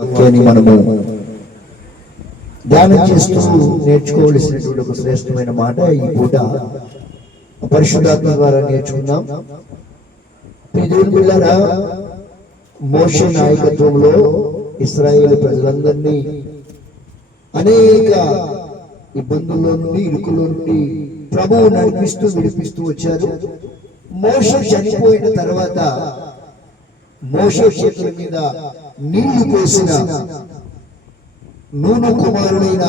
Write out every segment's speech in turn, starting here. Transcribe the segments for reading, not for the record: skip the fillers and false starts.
వాక్యాన్ని మనము ధ్యానం చేస్తూ నేర్చుకోవలసినటువంటి ఒక శ్రేష్టమైన మాట ఈ పూట పరిశుద్ధాత్మ ద్వారా నేర్చుకుందాం. దేవుని బిడ్డలారా, మోషే నాయకత్వంలో ఇశ్రాయేలు ప్రజలందరినీ అనేక ఇబ్బందుల్లో నుండి, ఇరుకులో నుండి ప్రభువు నడిపిస్తూ విడిపిస్తూ వచ్చారు. మోషే చనిపోయిన తర్వాత మోషే చేతుల మీద నీళ్లు పోసిన నూను కుమారుడైన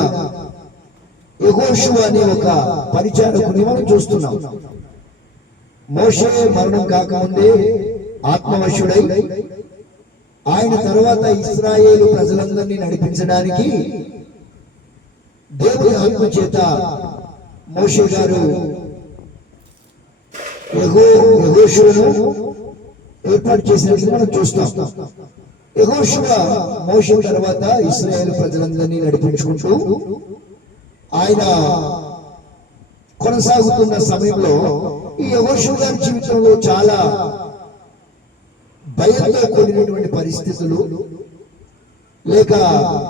యెహోషువ అనే ఒక పరిచారకుని మనం చూస్తున్నాం. మోషే మరణం కాకముందే ఆత్మవశుడై ఆయన తర్వాత ఇశ్రాయేలు ప్రజలందరినీ నడిపించడానికి దేవుని ఆత్మ చేత మోషే గారు యెహోషువను ఏర్పాటు చేసినట్లు మనం చూస్తాం. యెహోషువ మోషే తర్వాత ఇశ్రాయేలు ప్రజలందరినీ నడిపించుకుంటూ ఆయన కొనసాగుతున్న సమయంలో ఈ యెహోషువ గారి జీవితంలో చాలా భయంతో కూడినటువంటి పరిస్థితులు, లేక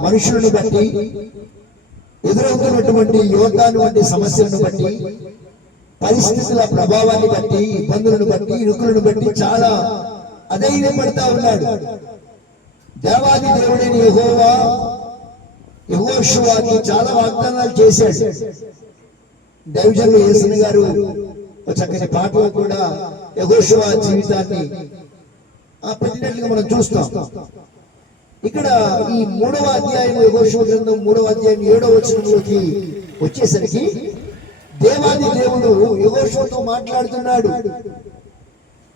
మనుషులను బట్టి ఎదురవుతున్నటువంటి యోధాను వంటి సమస్యలను బట్టి, పరిస్థితుల ప్రభావాన్ని బట్టి, ఇబ్బందులను బట్టి, ఇరుకులను బట్టి చాలా అధైర్యపడతా ఉన్నాడు. దేవాది దేవుడైన యెహోవా యెహోషువకి చాలా వాగ్దానాలు చేశాడు. దైవజనులు యేసన్న గారు ఒక చక్కని పాటలో కూడా యెహోషువ జీవితాన్ని పెట్టినట్లుగా మనం చూస్తాం. ఇక్కడ ఈ 3వ అధ్యాయం, యెహోషువ గ్రంథం 3వ అధ్యాయం 7వ వచనంలోకి వచ్చేసరికి దేవాది దేవుడు యెహోషువతో మాట్లాడుతున్నాడు.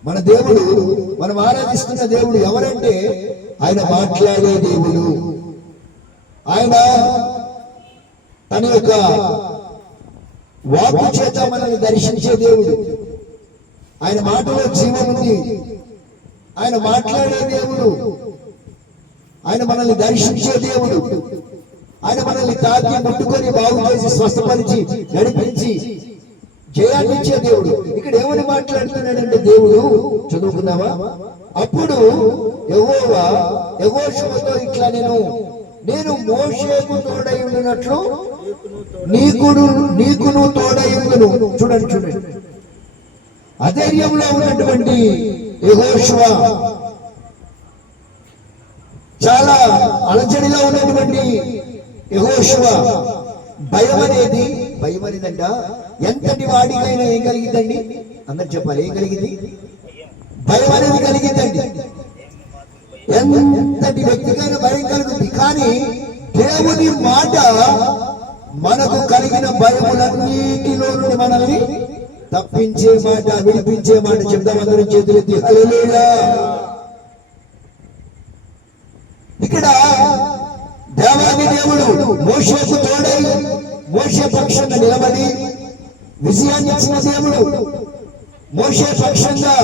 మన దేవుడు, మనం ఆరాధిస్తున్న దేవుడు ఎవరంటే ఆయన మాట్లాడే దేవుడు. ఆయన తన యొక్క వాక్కు చేత మనల్ని దర్శించే దేవుడు. ఆయన మాటలో జీవం ఉంది. ఆయన మాట్లాడే దేవుడు. ఆయన మనల్ని దర్శించే దేవుడు. ఆయన మనల్ని తాకి ముట్టుకొని బాగు చేసి స్వస్థపరిచి నడిపించి జయాన్ని ఇచ్చే దేవుడు. ఇక్కడ ఏమని మాట్లాడుతున్నాడంటే దేవుడు, చదువుకున్నావా? అప్పుడు యెహోవా యెహోషువతో ఇట్లా నేను మోషేకు తోడై ఉండినట్లు నీకును తోడై ఉండును. చూడండి, అధైర్యంలో ఉన్నటువంటి యెహోషువ, చాలా అలజడిలో ఉన్నటువంటి యెహోషువ, భయం అనేదంట ఎంతటి వాడికైనా ఏం కలిగిందండి? అందరు చెప్పాలి, ఏం కలిగింది? భయం అనేది కలిగిందండి. ఎంతటి వ్యక్తికైనా భయం కలుగుతుంది. కానీ దేవుని మాట మనకు కలిగిన భయములన్నిటిలో నుండి మనల్ని తప్పించే మాట, విడిపించే మాట. చెప్దాం అందరం చేతులెత్తి హల్లెలూయా. ఇక్కడ దేవాది దేవుడు మోషేకు తోడై మోషే పక్షంగా నిలబడి విజయాన్ని ఇచ్చిన దేవుడు, మోషే పక్షంగా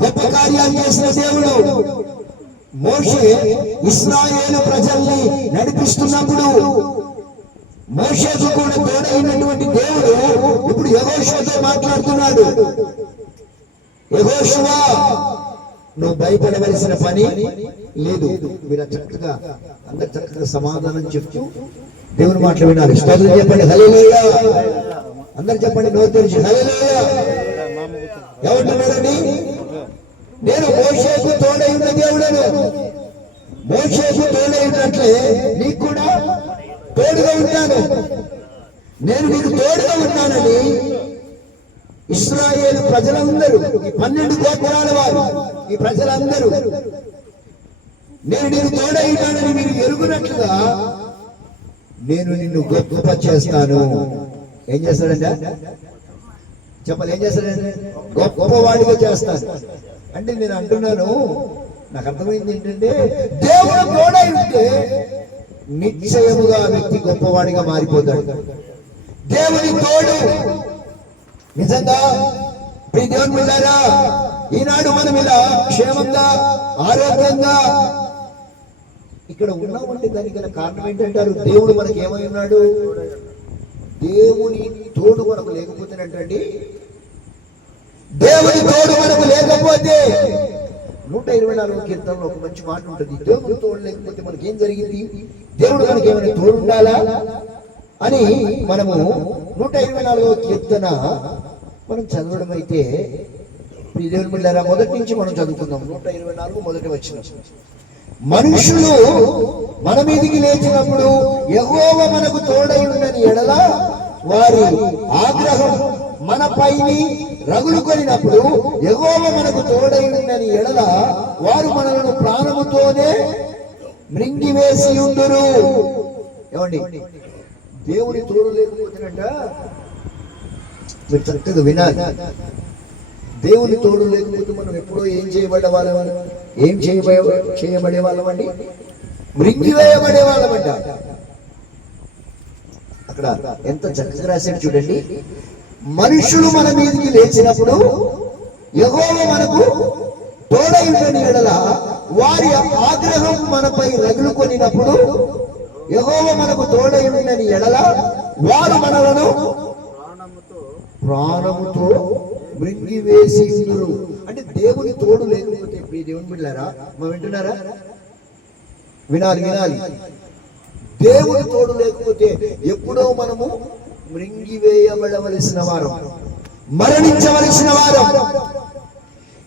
గొప్ప కార్యాలు చేసిన దేవుడు. మోషే ఇశ్రాయేలు ప్రజల్ని నడిపిస్తున్నప్పుడు మోషేకు కూడా తోడైనటువంటి దేవుడు ఇప్పుడు యెహోషువతో మాట్లాడుతున్నాడు. యెహోషువ, నువ్వు భయపడవలసిన పని లేదు. మీరు చక్కగా అందరు చక్కగా సమాధానం చెప్తూ దేవుని మాటలు వినాలి. స్తోత్రం చెప్పండి, హల్లెలూయా. అందరు చెప్పండి, నోరు తెరిచి హల్లెలూయా. ఏమంటున్నాడండి? నేను మోషేకు తోడై ఉన్న దేవుడను. మోషేకు తోడై ఉన్నట్లే నీకు కూడా తోడుగా ఉంటాను. నేను నీకు తోడుగా ఉన్నానని ఇశ్రాయేలు ప్రజలందరూ, ఈ 12 గోత్రాల వారు, ఈ ప్రజలందరూ నేను నీకు తోడై ఉన్నానని మీరు ఎరుగునట్లుగా నేను నిన్ను గొప్ప చేస్తాను. ఏం చేస్తాడంటే చెప్పాలి, ఏం చేస్తాడంటే గొప్పవాడిగా చేస్తాను. అంటే నేను అంటున్నాను, నాకు అర్థమైంది ఏంటంటే దేవుడు తోడై ఉంటే నిశ్చయముగా వ్యక్తి గొప్పవాడిగా మారిపోతాడు. దేవుని తోడు నిజంగా దేవుని బిడ్డలారా, ఈనాడు మనం ఇలా క్షేమంగా, ఆరోగ్యంగా ఇక్కడ ఉన్నామంటే దానికి గల కారణం ఏంటంటారు? దేవుడు మనకి ఏమై ఉన్నాడు? దేవుని తోడు మనకు లేకపోతేనంటండి, దేవుని తోడు మనకు లేకపోతే 124వ కీర్తనలో ఒక మంచి మాట ఉంటుంది. దేవుడు తోడు లేకపోతే మనకేం జరిగింది, దేవుడు మనకి ఏమైనా తోడు ఉండాలా అని మనము 124వ కీర్తన మనం చదవడం అయితే, దేవుని బిడ్డలారా, మొదటి నుంచి మనం చదువుకుందాం. 124 మొదటి వచనం. మనుషులు మన మీదికి లేచినప్పుడు యెహోవా మనకు తోడై ఉండని ఎడల వారి ఆగ్రహం మనపైని రగులు కొనినప్పుడు యెహోవా మనకు తోడై ఉండని ఎడల వారు మనలను ప్రాణముతోనే మృంగివేసి ఉండురు. ఏమండి, దేవుని తోడు లేకపోతేనంట, మీరు చక్కగా వినాలి, దేవుని తోడు లేకపోతే మనం ఎప్పుడో ఏం చేయబడే వాళ్ళం, ఏం చేయబడే వాళ్ళమండి, మృంగివేయబడే వాళ్ళమంట. అక్కడ ఎంత చక్కగా రాశాడు చూడండి. మనుషులు మన మీదకి లేచినప్పుడు యెహోవా మనకు తోడై ఉండని ఎడల వారి ఆగ్రహం మనపై రగులు కొనినప్పుడు యెహోవా మనకు తోడై ఉండని ఎడల వారు మనలను ప్రాణముతో మృంగివేసి ఉందురు. అంటే దేవుని తోడు లేకపోతే, దేవుని బిడ్డలారా, మనం వింటున్నారా? వినాలి. దేవుని తోడు లేకపోతే ఎప్పుడో మనము మృంగివేయబడవలసిన వారం, మరణించవలసిన వారం.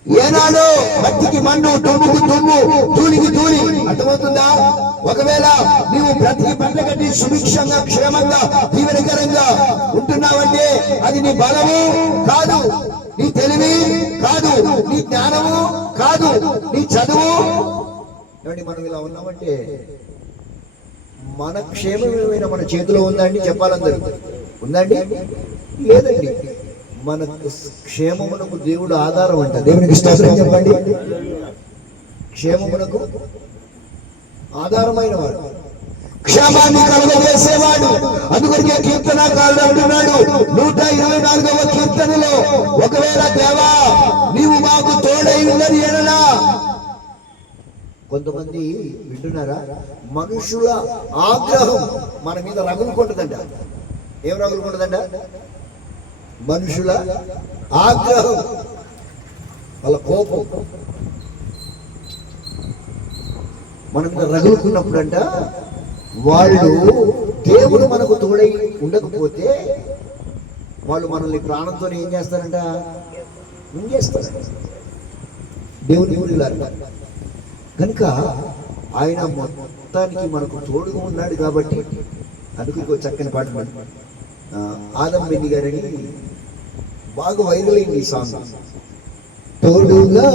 ఏనాడో మట్టికి మన్ను, దుమ్ముకు దుమ్ము, తూలికి తూలి. అర్థమవుతుందా? ఒకవేళ నీవు బ్రతికి పంట కట్టి సుభిక్షంగా, క్షేమంగా, దీవెనకరంగా ఉంటున్నావంటే అది నీ బలము కాదు, నీ తెలివి కాదు, నీ జ్ఞానము కాదు, నీ చదువు. ఏమండి, మనం ఇలా ఉన్నామంటే మన క్షేమం ఏమైనా మన చేతిలో ఉందండి? చెప్పాలందరూ. ఉందండి? లేదండి. మన క్షేమమునకు దేవుడు ఆధారం అంట. దేవునికి స్తోత్రం చెప్పండి. క్షేమమునకు ఆధారమైన వాడు, క్షేమాన్ని కలుగజేసేవాడు. అందుకొరికే కీర్తనకారుడు అంటున్నాడు 124వ కీర్తనలో, ఒకవేళ దేవా నీవు మాకు తోడై ఉన్నది ఎడలా. కొంతమంది వింటున్నారా? మనుషుల ఆగ్రహం మన మీద రగులుకుంటుందంట. ఏం రగులుకుంటుందంట? మనుషుల ఆగ్రహం, వాళ్ళ కోపం మన మీద రగులుకున్నప్పుడు అంట, వాళ్ళు దేవుడు మనకు తోడై ఉండకపోతే వాళ్ళు మనల్ని ప్రాణంతో ఏం చేస్తారంట? ముంగేస్తారు. దేవుని గురిలాగా కనుక ఆయన మొత్తానికి మనకు తోడుగా ఉన్నాడు కాబట్టి, అందుకు ఇంకో చక్కని పాట ఆదం బెన్ని గారని బాగా వైరల్ అయింది ఈ సాంగ్. తోడుగా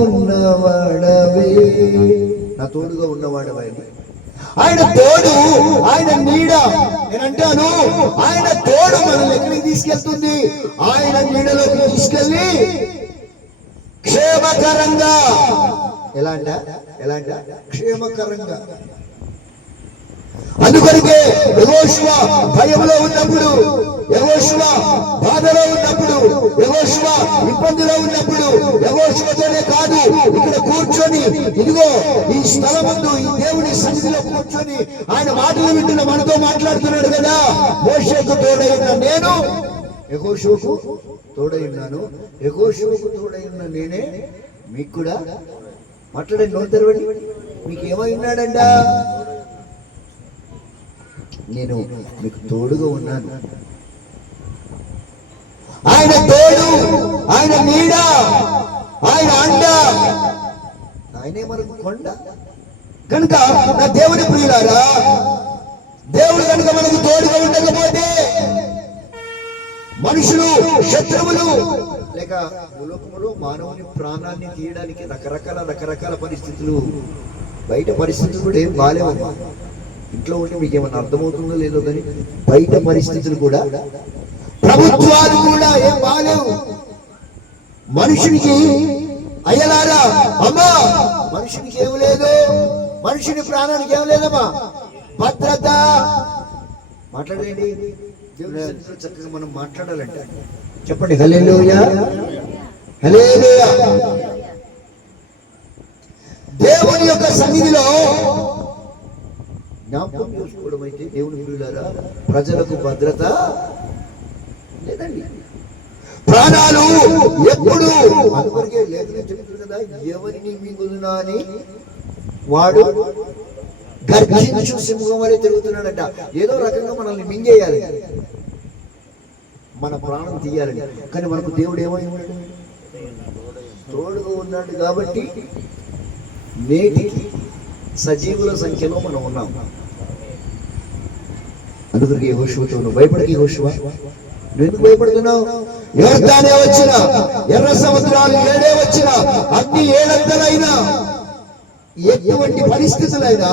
ఉన్నవాడవే, నా తోడుగా ఉన్నవాడవే. ఆయన తోడు, ఆయన నీడ. నేను అంటాను, ఆయన తోడు మనల్ని ఎక్కడికి తీసుకెళ్తుంది? ఆయన నీడలోకి తీసుకెళ్ళి క్షేమకరంగా. ఎలా అంట? క్షేమకరంగా. అందుకొరికే యెహోషువ భయంలో ఉన్నప్పుడు, యెహోషువ బాధలో ఉన్నప్పుడు, యెహోషువ ఇబ్బందిలో ఉన్నప్పుడు, యెహోషువతోనే కాదు, ఇక్కడ కూర్చొని, ఇదిగో ఈ స్థలమందు, ఈ దేవుని సన్నిధిలో కూర్చొని ఆయన మాటలు వింటున్న మనతో మాట్లాడుతున్నాడు కదా. మోషేకు తోడై ఉన్న నేను యెహోషువకు తోడై ఉన్నాను, యెహోషువకు తోడై ఉన్న నేనే మీకు కూడా. మాట్లాడండి, నోరు తెరవండి. మీకు ఏమై ఉన్నాడంట? నేను మీకు తోడుగా ఉన్నాను. ఆయన తోడు, ఆయన నీడ, ఆయన అండ, ఆయనే మనకు కొండ. కనుక నా దేవుని ప్రియులారా, దేవుడు కనుక మనకు తోడుగా ఉండకపోతే మనుషులు, శత్రువులు, లేక లోకములో మానవుని ప్రాణాన్ని తీయడానికి రకరకాల పరిస్థితులు, బయట పరిస్థితులు కూడా ఏం బాలేవమ్మా. ఇంట్లో ఉంటే మీకు ఏమన్నా అర్థమవుతుందో లేదో కానీ బయట పరిస్థితులు కూడా, ప్రభుత్వాలు కూడా ఏం బాలేవు. మనుషునికి అయ్యలారా, అమ్మా, మనుషునికి ఏం లేదు, మనుషుని ప్రాణానికి ఏం లేదమ్మా, భద్రత. మాట్లాడండి, చక్కగా మనం మాట్లాడాలంటే చెప్పండి. హల్లెలూయా, హల్లెలూయా. దేవుని యొక్క సన్నిధిలో జ్ఞాపకం చేసుకోవడం అయితే, దేవుని ప్రియులారా, ప్రజలకు భద్రత లేదండి. ప్రాణాలు ఎప్పుడు అందువరకే లేఖనం చెప్తుంది కదా, ఎవరిని మింగుదునా అని వాడు గర్జించు సింహం వలె తిరుగుతున్నాడట. ఏదో రకంగా మనల్ని మింగేయాలి, మన ప్రాణం తీయాలని. కానీ మనకు దేవుడు ఏమై ఉన్నాడు? తోడుగా ఉన్నాడు. కాబట్టి నేటికి సజీవుల సంఖ్యలో మనం ఉన్నాం. అందుకని యెహోషువతో నువ్వు భయపడకి, యెహోషువ నువ్వు ఎందుకు భయపడుతున్నావు? యోర్దానే వచ్చినా, ఎర్ర సముద్రాలు 7 వచ్చినా, అగ్ని 7 ఎటువంటి పరిస్థితులైనా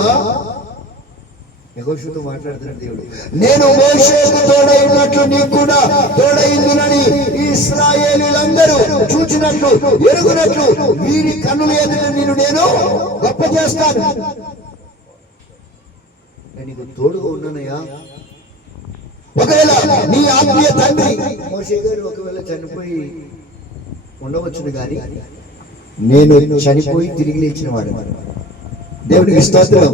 యెహోషువతో మాట్లాడుతున్న దేవుడు, నేను మోషేకు తోడైనట్లు నీకు కూడా తోడైందునని ఇశ్రాయేలీయులందరూ చూచినట్లు ఎరుగునట్లు వీరి కన్నుల ఎదుట నిన్ను నేను గొప్ప చేస్తాను. నేను నీకు తోడుగా ఉన్నానయ్యా. ఒకవేళ నీ ఆత్మీయ తండ్రి మోషే గారు ఒకవేళ చనిపోయి ఉండవచ్చును, కానీ నేను చనిపోయి తిరిగి లేచిన వాడు. దేవుడికి స్తోత్రం.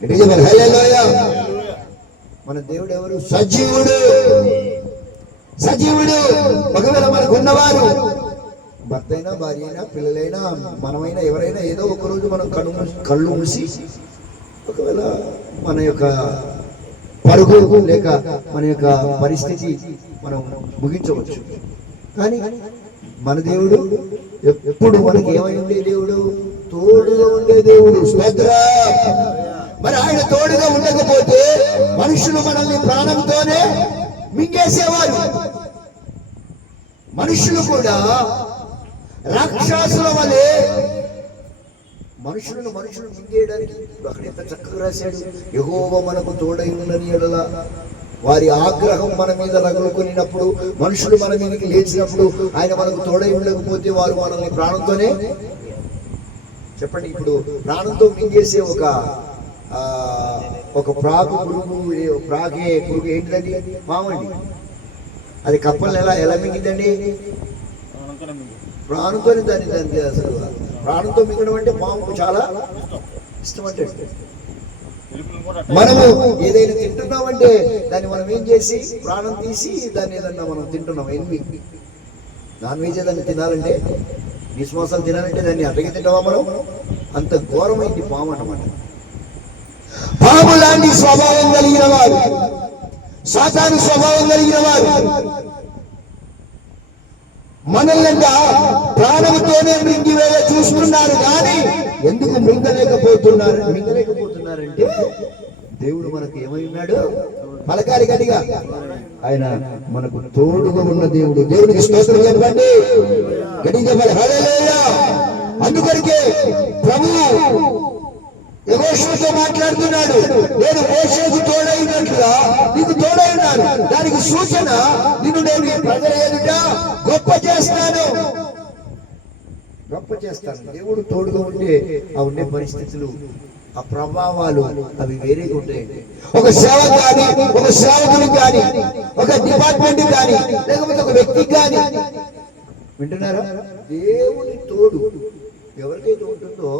హల్లెలూయా. మన దేవుడు ఎవరు? సజీవుడు. సజీవుడు. ఒకవేళ మనకు ఉన్నవారు భర్త అయినా, భార్య అయినా, పిల్లలైనా, మనమైనా, ఎవరైనా ఏదో ఒక రోజు మనం కళ్ళు మూసి ఒకవేళ మన యొక్క పరుగు లేక మన యొక్క పరిస్థితి మనం ముగించవచ్చు. కానీ మన దేవుడు ఎప్పుడు మనకి ఏమై ఉండే దేవుడు? తోడుగా ఉండే దేవుడు. మరి ఆయన తోడుగా ఉండకపోతే మనుషులు మనల్ని ప్రాణంతోనే మింగేసేవారు. మనుషులు కూడా రాక్షసుల వలె మనుషులు మింగేయడానికి అక్కడ ఎంత చక్కగా రాశాడు. యెహోవా మనకు తోడై ఉన్నని ఎడల వారి ఆగ్రహం మన మీద రగులుకొనినప్పుడు, మనుషులు మన మీదకి లేచినప్పుడు ఆయన మనకు తోడై ఉండకపోతే వారు మనల్ని ప్రాణంతోనే, చెప్పండి, ఇప్పుడు ప్రాణంతో మింగేసే ఒక ప్రాకు పురుగు, ప్రాగే పురుగు ఏంటిదండి? పామండి. అది కప్పల్ని ఎలా మింగిందండి? ప్రాణంతోనే దాన్ని అసలు ప్రాణంతో మింగడం అంటే పాముకు చాలా ఇష్టం. అంటే మనము ఏదైనా తింటున్నామంటే దాన్ని మనం ఏం చేసి ప్రాణం తీసి దాన్ని ఏదన్నా మనం తింటున్నాం. నాన్ వెజ్ దాన్ని తినాలంటే, నిశ్వాసాలు తినాలంటే దాన్ని అటగి తింటామా మనం? అంత ఘోరమైంది పాము అన్నమాట. పాము లాంటి స్వభావం కలిగిన వారు, సాతాను స్వభావం కలిగిన వారు మనల్ని ప్రాణంతోనే మింగివేయ చూస్తున్నారు. కానీ ఎందుకు మింగలేకపోతున్నారంటే దేవుడు మనకు ఏమై ఉన్నాడు? పలకాలి గట్టిగా, ఆయన మనకు తోడుగా ఉన్న దేవుడు. దేవుడికి స్తోత్రం చెప్పండి, గట్టిగా చెప్పాలి. హల్లెలూయా. అందుకొరకే ప్రభువు యెహోషువతో మాట్లాడుతున్నాడు, నేను మోషేకు తోడైనట్లుగా నీకు తోడై ఉన్నాను. దానికి సూచన, నిన్ను నేను ఈ ప్రజల ఎదుట గొప్ప చేస్తాను. దేవుడు తోడుగా ఉంటే ఆ ఉండే పరిస్థితులు, ఆ ప్రభావాలు అవి వేరేగా ఉంటాయండి. ఒక సేవ కానీ, ఒక సేవకునికి కానీ, ఒక డిపార్ట్మెంట్ కానీ, లేకపోతే ఒక వ్యక్తికి కానీ, వింటున్నారా? దేవుని తోడు ఎవరికైతే ఉంటుందో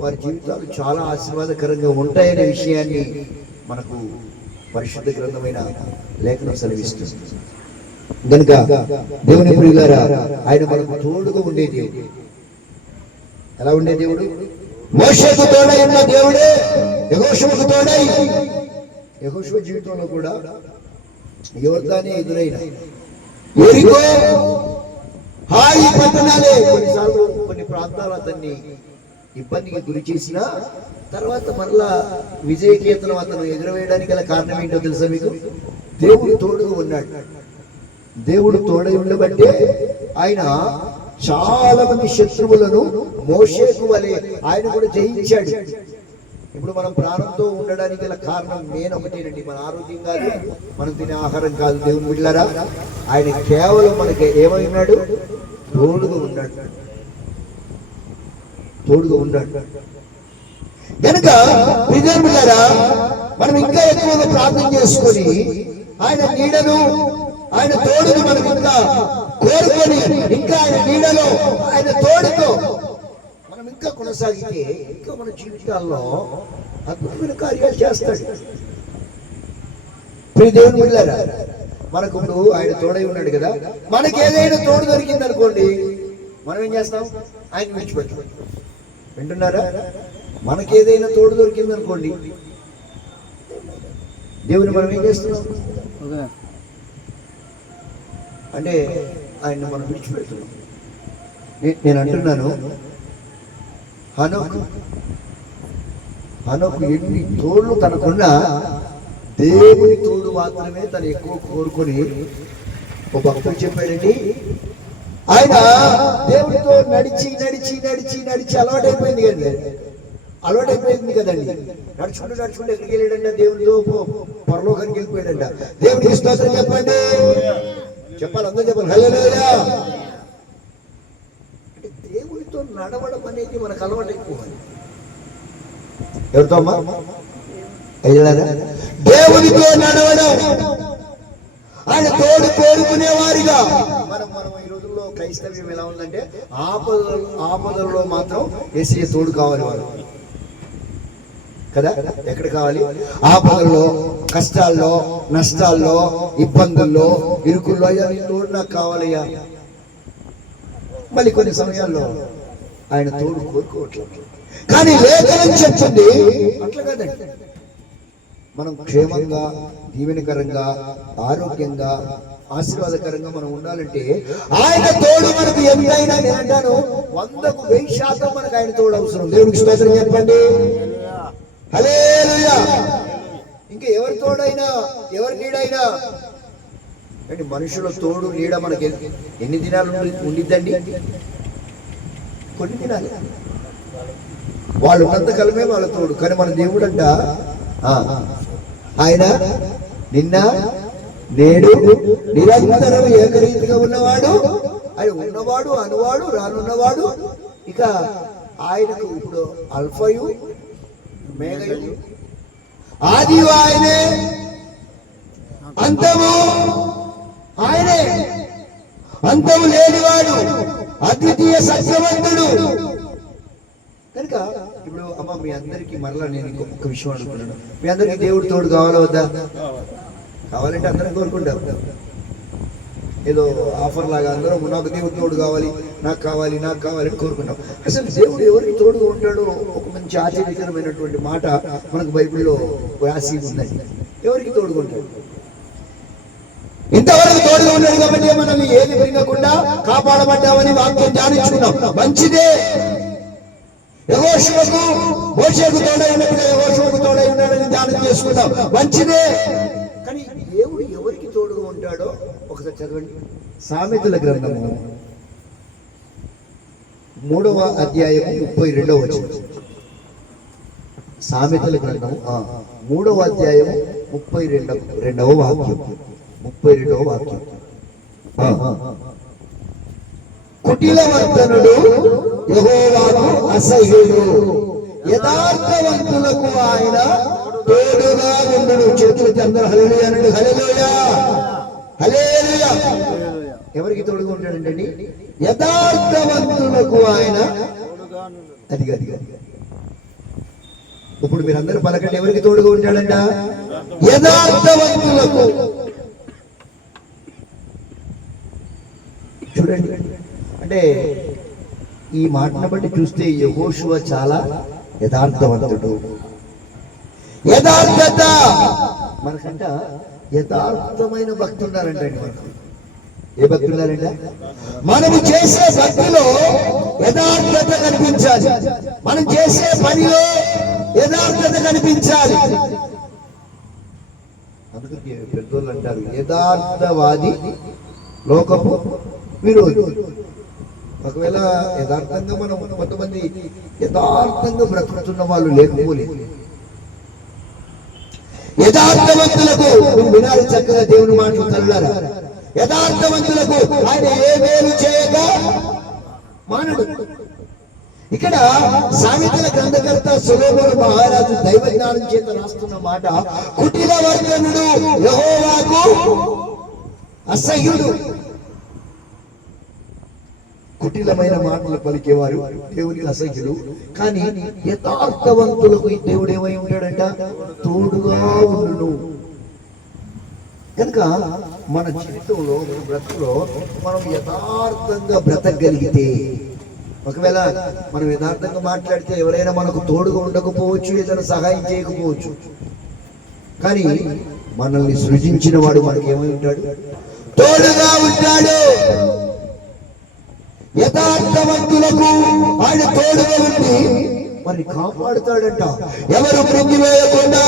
వారి జీవితాలు చాలా ఆశీర్వాదకరంగా ఉంటాయనే విషయాన్ని మనకు పరిశుద్ధ గ్రంథమైన లేఖనం సెలవిస్తుంది. కనుక దేవుని ప్రియులారా, ఆయన మనకు తోడుగా ఉండే దేవుడు. ఎలా ఉండే దేవుడు? మోషేకు తోడై ఉన్న దేవుడే యెహోషువకు తోడై. యెహోషువ జీవితంలో కూడా యోర్దానే ఎదురైన యెరికో, హాయి పట్టణాలే కొన్నిసార్లు కొన్ని ప్రాంతాలు అతన్ని ఇబ్బందికి గురి చేసిన తర్వాత మరలా విజయకేతనం అతను ఎగురవేయడానికి గల కారణం ఏంటో తెలుసా మీకు? దేవుడు తోడుగా ఉన్నాడు. దేవుడు తోడై ఉండబట్టే ఆయన చాలా మంది శత్రువులను మోషేకు వలె ఆయన కూడా జయించాడు. ఇప్పుడు మనం ప్రాణంతో ఉండడానికి గల కారణం ఒకటేనండి, మన ఆరోగ్యం కాదు, మనం తినే ఆహారం కాదు. దేవుని బిడ్డలారా, ఆయన కేవలం మనకి ఏమై ఉన్నాడు? తోడుగా ఉన్నాడు. కనుక బిడ్డలారా, మనం ఇంకా ఎక్కువగా ప్రార్థన చేసుకొని ఆయన నీడను, ఆయన తోడును మనం ఇంకా కోరుకొని, ఇంకా ఆయన నీడలో, ఆయన తోడుతో మనం ఇంకా కొనసాగితే ఇంకా మన జీవితాల్లో అద్భుతమైన కార్యాలు చేస్తాడు. దేవుని బిడ్డలారా, మనకు ఇప్పుడు ఆయన తోడై ఉన్నాడు కదా, మనకి ఏదైనా తోడు దొరికింది అనుకోండి, మనం ఏం చేస్తాం? ఆయన విడిచిపెట్టాం. వింటున్నారా? మనకి ఏదైనా తోడు దొరికింది అనుకోండి, దేవుని మనం ఏం చేస్తున్నాం అంటే ఆయన్ని మనం విడిచిపెడుతున్నాం. నేను అంటున్నాను, హనోకు ఎన్ని తోళ్ళు తనకున్నా దేవుని తోడు మాత్రమే తను ఎక్కువ కోరుకొని, ఒక భక్తుడు చెప్పాడండి, ఆయన దేవుడితో నడిచి నడిచి నడిచి నడిచి అలవాటైపోయింది కదండి. నడుచుకుంటూ ఎక్కడికి వెళ్ళాడంట? దేవుడితో పరలోకానికి వెళ్ళిపోయాడంట. దేవుడికి స్తోత్రం చెప్పండి, చెప్పాలి, అందరూ చెప్పాలి హల్లెలూయా. అంటే దేవుడితో నడవడం అనేది మనకు అలవాటు ఎక్కువ. ఎవరితో అమ్మా? దేవుడితో నడవడం, ఆయన తోడు కోరుకునే వారిగా. మనం ఈ రోజుల్లో క్రైస్తవ్యం ఎలా ఉందంటే, ఆపదలలో మాత్రం యేసయ్య తోడు కావాలి వారు కదా. ఎక్కడ కావాలి? ఆపదల్లో, కష్టాల్లో, నష్టాల్లో, ఇబ్బందుల్లో, ఇరుకుల్లో, అయ్యా నీ తోడు నాకు కావాలయ్యా. మళ్ళీ కొన్ని సమయాల్లో ఆయన తోడు కోరుకోవట్లేదు. కానీ లేఖనం చెప్తుంది అట్లా కాదండి. మనం క్షేమంగా, దీవెనకరంగా, ఆరోగ్యంగా, ఆశీర్వాదకరంగా మనం ఉండాలంటే ఆయన తోడు మనకు ఎంతైనా, నేను అంటాను 100కు 1000% మనకు ఆయన తోడు అవసరం. దేవుడికి స్తోత్రం చెప్పండి హల్లెలూయా. ఇంకా ఎవరి తోడైనా, ఎవరి నీడైనా అంటే మనుషుల తోడు నీడ మనకి ఎన్ని దినాలు ఉండిద్దండి? కొన్ని దినాలు. వాళ్ళు ఉన్నంత కాలమే వాళ్ళ తోడు. కానీ మన దేవుడు అంట, ఆయన నిన్న నేడు నిరంతరం ఏకరీతిగా ఉన్నవాడు, ఆయన ఉన్నవాడు, అనువాడు, రానున్నవాడు. ఇక ఆయనకు ఇప్పుడు అల్ఫయు మేఘయు, ఆది ఆయనే, అంతము ఆయనే, అంతము లేనివాడు, అద్వితీయ సత్యవంతుడు. కనుక ఇప్పుడు అమ్మ మీ అందరికీ మరలా నేను ఇంకొక విషయం అనుకున్నాను. మీ అందరికీ దేవుడు తోడు కావాలా వద్దా? కావాలంటే అందరం కోరుకుంటాం. ఏదో ఆఫర్ లాగా అందరం నాకు దేవుడు తోడు కావాలి, నాకు కావాలి, నాకు కావాలని కోరుకుంటాం. అసలు దేవుడు ఎవరికి తోడుగా ఉంటాడో ఒక మంచి ఆశ్చర్యకరమైనటువంటి మాట మనకు బైబిల్లో రాసి ఉందండి. ఎవరికి తోడుగా ఉంటాడు? ఇంతవరకు తోడుగా ఉన్నాడు కాబట్టి మనల్ని ఏది పెరగకుండా కాపాడబడ్డామని వాక్యం ధ్యానించుకున్నాం. మంచిదే. యెహోషువకు మోషేకు తోడై ఉన్నప్పుడు యెహోషువకు తోడై ఉన్నాడని ధ్యానం చేసుకున్నాం. మంచిదే. కానీ దేవుడు ఎవరికి తోడుగా ఉంటాడో ఒకసారి చదవండి. సామెతల గ్రంథము 3వ అధ్యాయము 32వ వచనం. సామెతల గ్రంథము 3వ అధ్యాయము 32వ వాక్యం. 32వ వాక్యం. కుటిలవర్తనుడు యెహోవాకు అసహ్యుడు, యథార్థవంతులకు ఆయన తోడుగా ఉండును. చేతులకి అందరూ హల్లెలూయా అనండి. హల్లెలూయా హల్లెలూయా. ఎవరికి తోడుగా ఉంటాడండి? యథార్థవంతులకు ఆయన. అది ఇప్పుడు మీరందరూ పలకండి, ఎవరికి తోడుగా ఉంటాడంట? యథార్థవంతులకు. చూడండి, అంటే ఈ మాటను బట్టి చూస్తే యెహోషువ చాలా యథార్థవంతుడు. యథార్థత మనకంట యథార్థమైన భక్తి ఉన్నారంటండి. మనకు ఏ భక్తి ఉన్నారంట? మనము చేసే భక్తిలో యథార్థత కనిపించాలి. మనం చేసే పనిలో యథార్థత కనిపించాలి. అందుకే పెద్దోళ్ళు అంటారు, యథార్థవాది లోకపు విరోధి. ఒకవేళ యథార్థంగా మనం కొంతమంది యథార్థంగా బ్రతుకుతున్న వాళ్ళు లేకపోలేదు. యథార్థవంతులకు వినాలి చక్కగా దేవుని మాటలు తల్లారా. యథార్థవంతులకు ఆయన ఏ మేలు చేయక మానడు. ఇక్కడ సామెతల గ్రంథకర్త సొలొమోను మహారాజు దైవ జ్ఞానం చేత రాస్తున్న మాట, కుటిలవర్తనుడు యెహోవాకు అసహ్యుడు. కుటిలమైన మాటలు పలికేవారు దేవునికి అసహ్యులు. కానీ యథార్థవంతులకు ఈ దేవుడు ఏమై ఉంటాడంట? తోడుగా ఉండును. కనుక మన జీవితంలో మన బ్రతుకులో మనం యథార్థంగా బ్రతకగలిగితే, ఒకవేళ మనం యథార్థంగా మాట్లాడితే ఎవరైనా మనకు తోడుగా ఉండకపోవచ్చు, ఏదైనా సహాయం చేయకపోవచ్చు, కానీ మనల్ని సృజించిన వాడు మనకి ఏమై ఉంటాడు? తోడుగా ఉంటాడు. యథార్థవంతులకు ఆయన తోడుగా ఉండి వారిని కాపాడుతాడంట. ఎవరు కృంగివేయకుండా,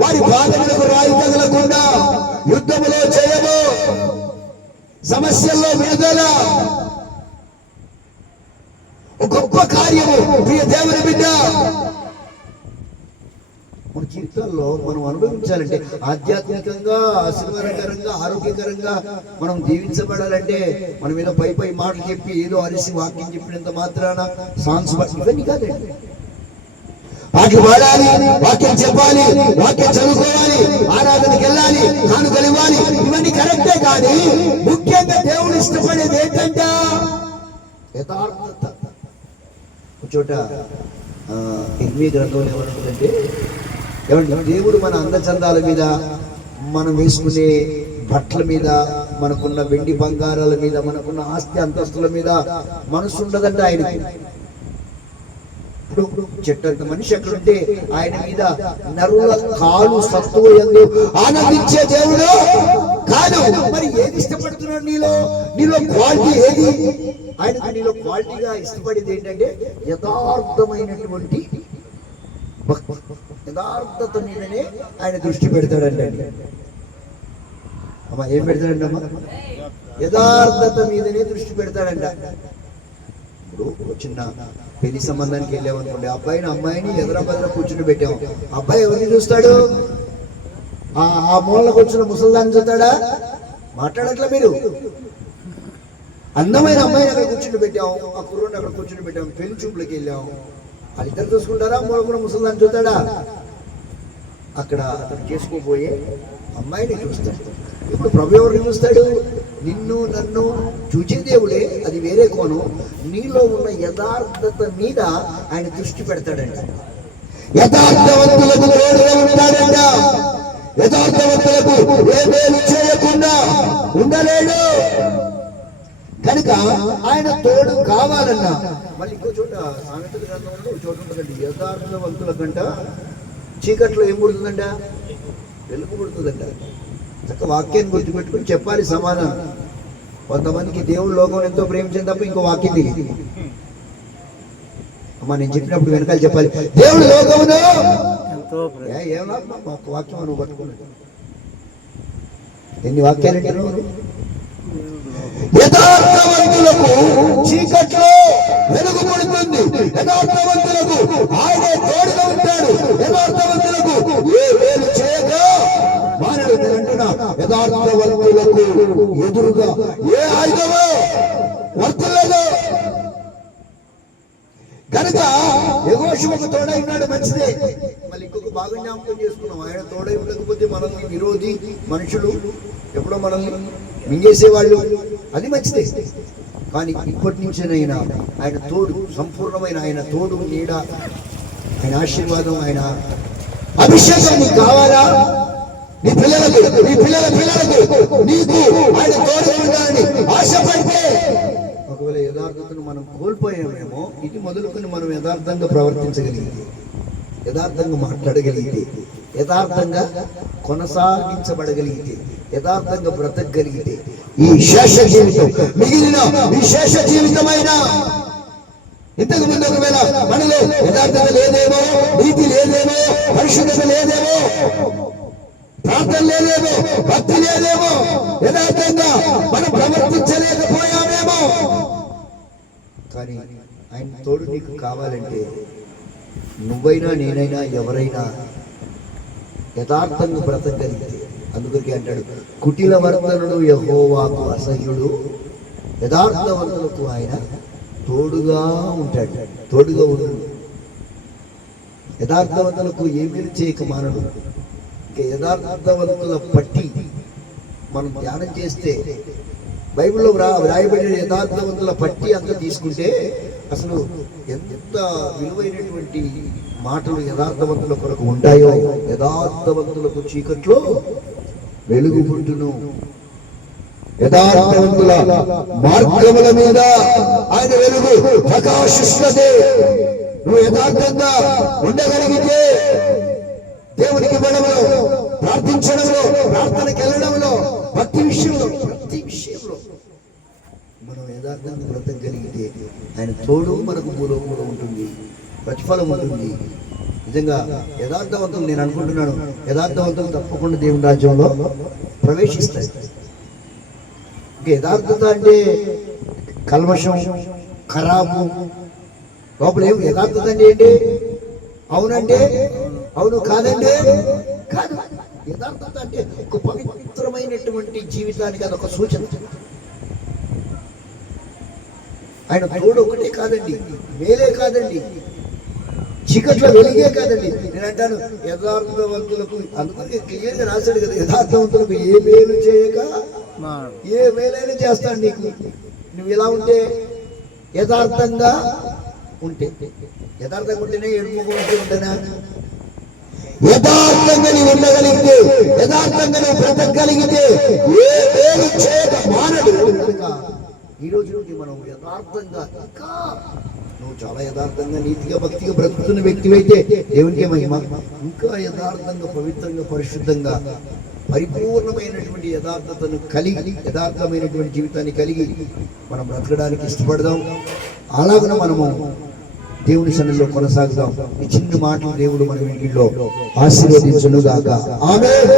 వారి బాధలకు రాయి తగలకుండా, యుద్ధములో జయము, సమస్యల్లో విడుదల, గొప్ప కార్యము. ప్రియ దేవుని బిడ్డ, మన జీవితాల్లో మనం అనుభవించాలంటే, ఆధ్యాత్మికంగా ఆశీర్వాదకరంగా ఆరోగ్యకరంగా మనం దీవించబడాలంటే మన మీద పై పై మాటలు చెప్పి ఏదో అరిసి వాక్యం చెప్పినంత మాత్రాన సాంగ్స్ ఇవన్నీ కాదండి. వాక్యం పాడాలి, వాక్యం చెప్పాలి, వాక్యం చదువుకోవాలి, ఆరాధనకి వెళ్ళాలి, కానుకలు ఇవ్వాలి, ఇవన్నీ కరెక్టే. కానీ ముఖ్యంగా దేవుడు ఇష్టపడేది ఏంటంటే యథార్థత. ఒక చోట ఇర్మీ గ్రంథంలో ఏమంటుందంటే, దేవుడు మన అందచందాల మీద, మనం వేసుకునే బట్టల మీద, మనకున్న వెండి బంగారాల మీద, మనకున్న ఆస్తి అంతస్తుల మీద మనసు ఉండదంటే ఆయనకి. ఇప్పుడు చెట్టు మనిషి ఎక్కడుంటే ఆయన మీద నరుల కాలు సత్తువ యందు ఆనందించే దేవుడు కాదు. మరి ఏది ఇష్టపడుతున్నాడు? నీలో క్వాలిటీ ఏది? ఆయన నీలో క్వాలిటీగా ఇష్టపడేది ఏంటంటే యథార్థమైనటువంటి యథార్థత మీదనే ఆయన దృష్టి పెడతాడండి. అమ్మా, ఏం పెడతాడండి అమ్మా? యథార్థత మీదనే దృష్టి పెడతాడంట. ఇప్పుడు చిన్న పెళ్లి సంబంధానికి వెళ్ళామనుకోండి, అబ్బాయిని అమ్మాయిని ఎదురబద్ర కూర్చుని పెట్టాము. అబ్బాయి ఎవరిని చూస్తాడు? ఆ మూలకు వచ్చిన ముసల్దాన్ని చూస్తాడా? మాట్లాడట్లా మీరు. అందమైన అమ్మాయిని అక్కడ కూర్చుని పెట్టాము, ఆ కుర్రోని అక్కడ కూర్చుని పెట్టాము, పెళ్లి చూపులకి వెళ్ళాము. వాళ్ళిద్దరు చూసుకుంటారా? మూలకున్న ముసల్దాన్ని చూస్తాడా? అక్కడ అతను చేసుకోబోయే అమ్మాయిని చూస్తాడు. ఇప్పుడు ప్రభు ఎవరిని చూస్తాడు? నిన్ను నన్ను చూచే దేవుడే, అది వేరే కోణం. నీలో ఉన్న యథార్థత మీద ఆయన దృష్టి పెడతాడంట. యథార్థవంతులకు తోడుగా ఉంటాడంట. యథార్థవంతులకు ఏ మేలు చేయకుండా ఉండలేడు. కనుక ఆయన తోడు కావాలన్నా, మళ్ళీ ఇంకో చోట సామెతల గ్రంథంలో ఒక చోట ఉంటుందండి, యథార్థవంతుల కంట చీకట్లో ఏం పుడుతుందంట? వెలుగు పుడుతుందంట. చక్క వాక్యాన్ని గుర్తుపెట్టుకుని చెప్పాలి సమాధానం. కొంతమందికి దేవుడు లోకం ఎంతో ప్రేమించింది తప్ప ఇంకో వాక్యం తెలియదు. అమ్మా, నేను చెప్పినప్పుడు వెనకాల చెప్పాలి, దేవుడు లోకమును ఏమన్నా ఒక వాక్యం నువ్వు పట్టుకున్నాడు. ఎన్ని వాక్యాలు అంటే నువ్వు? యథార్థవంతులకు చీకట్లో వెలుగు పుడుతుంది, యథార్థవంతులకు ఆయనే తోడుగా ఉంటాడు, యథార్థవంతులకు ఏ వేలు చేయగా మానడు. నేను అంటున్నా, యథార్థవంతులకు ఎదురుగా ఏ ఆయుధమో వర్తిల్లదు. కనుక యెహోషువకు తోడై ఉన్నాడు, మంచిదే. మళ్ళీ ఇంకొక బాగా జ్ఞాపకం చేసుకున్నాం, ఆయన తోడై ఉండకపోతే మనల్ని విరోధి మనుషులు ఎప్పుడో మనల్ని మింగేసేవాళ్ళు, అది మంచిదే. కానీ ఇప్పటి నుంచేనైనా ఆయన తోడు, సంపూర్ణమైన ఆయన తోడు, నీడ, ఆయన ఆశీర్వాదం, ఆయన అభిషేకం నీకు కావాలా? నీ పిల్లలకు, నీ పిల్లల పిల్లలకు నీకు ఆయన తోడు ఉండాలని ఆశపడితే, ఒకవేళ యథార్థతను మనం కోల్పోయామేమో, ఇది మొదలుకొని మనం యథార్థంగా ప్రవర్తించగలిగితే, యథార్థంగా మాట్లాడగలిగితే, యథార్థంగా కొనసాగించబడగలిగితే, యథార్థంగా బ్రతకగలిగితే, ఈ శేష జీవితం, మిగిలిన ఈ శేష జీవితమైన, ఇంతకు ముందు ఒకవేళ మనలో యథార్థత లేదేమో, నీతి లేదేమో, పరిశుద్ధత లేదేమో, ప్రార్థన లేదేమో, భక్తి లేదేమో, యథార్థంగా మనం ప్రవర్తించలేకపోయామేమో. కానీ ఆయన తోడు నీకు కావాలంటే, నువ్వైనా నేనైనా ఎవరైనా యథార్థంగా బ్రతకగలిగితే, అందుకే అంటాడు, కుటిల వర్తనుడు యెహోవాకు అసహ్యుడు, యథార్థవంతులకు ఆయన తోడుగా ఉంటాడు. తోడుగా ఉండు. యథార్థవంతులకు ఏమీ చేయక మానడు. ఇక యథార్థవంతుల పట్టి మనం ధ్యానం చేస్తే, బైబిల్లో వ్రాయబడిన యథార్థవంతుల పట్టి అంతా తీసుకుంటే అసలు ఎంత విలువైనటువంటి మాటలు యథార్థవంతుల కొరకు ఉంటాయో. యథార్థవంతులకు చీకట్లో వెలుగు పుట్టును, యథార్థవంతుల మార్గముల మీద ఆయన వెలుగు ప్రకాశిస్తున్నది. నువ్వు యథార్థంగా ఉండగలిగితే దేవునికి ఇవ్వడంలో, ప్రార్థించడంలో, ప్రార్థనకి వెళ్ళడంలో, ప్రతి విషయంలో మనం యథార్థంగా బ్రతకగలిగితే ఆయన తోడు మనకు భూలోకంలో ఉంటుంది, ప్రతిఫలం ఉంటుంది. నిజంగా యథార్థవంతులు, నేను అనుకుంటున్నాను, యథార్థవంతులు తప్పకుండా దేవుని రాజ్యంలో ప్రవేశిస్తాయి. యథార్థత అంటే కల్మషం, ఖరాబు, లోపల ఏం యథార్థత అంటే ఏంటి? అవునంటే అవును, కాదంటే కాదు. యథార్థత అంటే ఒక పవిత్రమైనటువంటి జీవితానికి అదొక సూచన. ఆయన తోడు ఒకటే కాదండి, మేలే కాదండి, చీకట్లో వెలిగే కాదండి. నేను అంటాను యథార్థవంతులకు, అందుకని క్లియర్గా రాశాడు కదా, యథార్థవంతులకు ఏ మేలు చేయక ఏ మేలైనా చేస్తాడు నీకు. నువ్వు ఇలా ఉంటే, యథార్థంగా ఉంటే, యథార్థంగా ఉంటేనే ఎడుముకుంటూ ఉంటానా? యథార్థంగా నీవు ఉండగలిగితే, యథార్థంగా నువ్వు బ్రతకగలిగితే ఏ మేలు చేయక మానడు. ఈ రోజు నుండి మనం యథార్థంగా, ఇంకా నువ్వు చాలా యథార్థంగా, నీతిగా, భక్తిగా బ్రతుకుతున్న వ్యక్తివైతే దేవునికే మహిమ. ఇంకా యథార్థంగా, పవిత్రంగా, పరిశుద్ధంగా, పరిపూర్ణమైనటువంటి యథార్థతను కలిగి, యథార్థమైనటువంటి జీవితాన్ని కలిగి మనం బ్రతకడానికి ఇష్టపడదాం. అలాగన మనము దేవుని సన్నిధిలో కొనసాగుదాం. ఈ చిన్న మాటలు దేవుడు మన ఇంటిలో ఆశీర్వదించును గాక. ఆమేన్.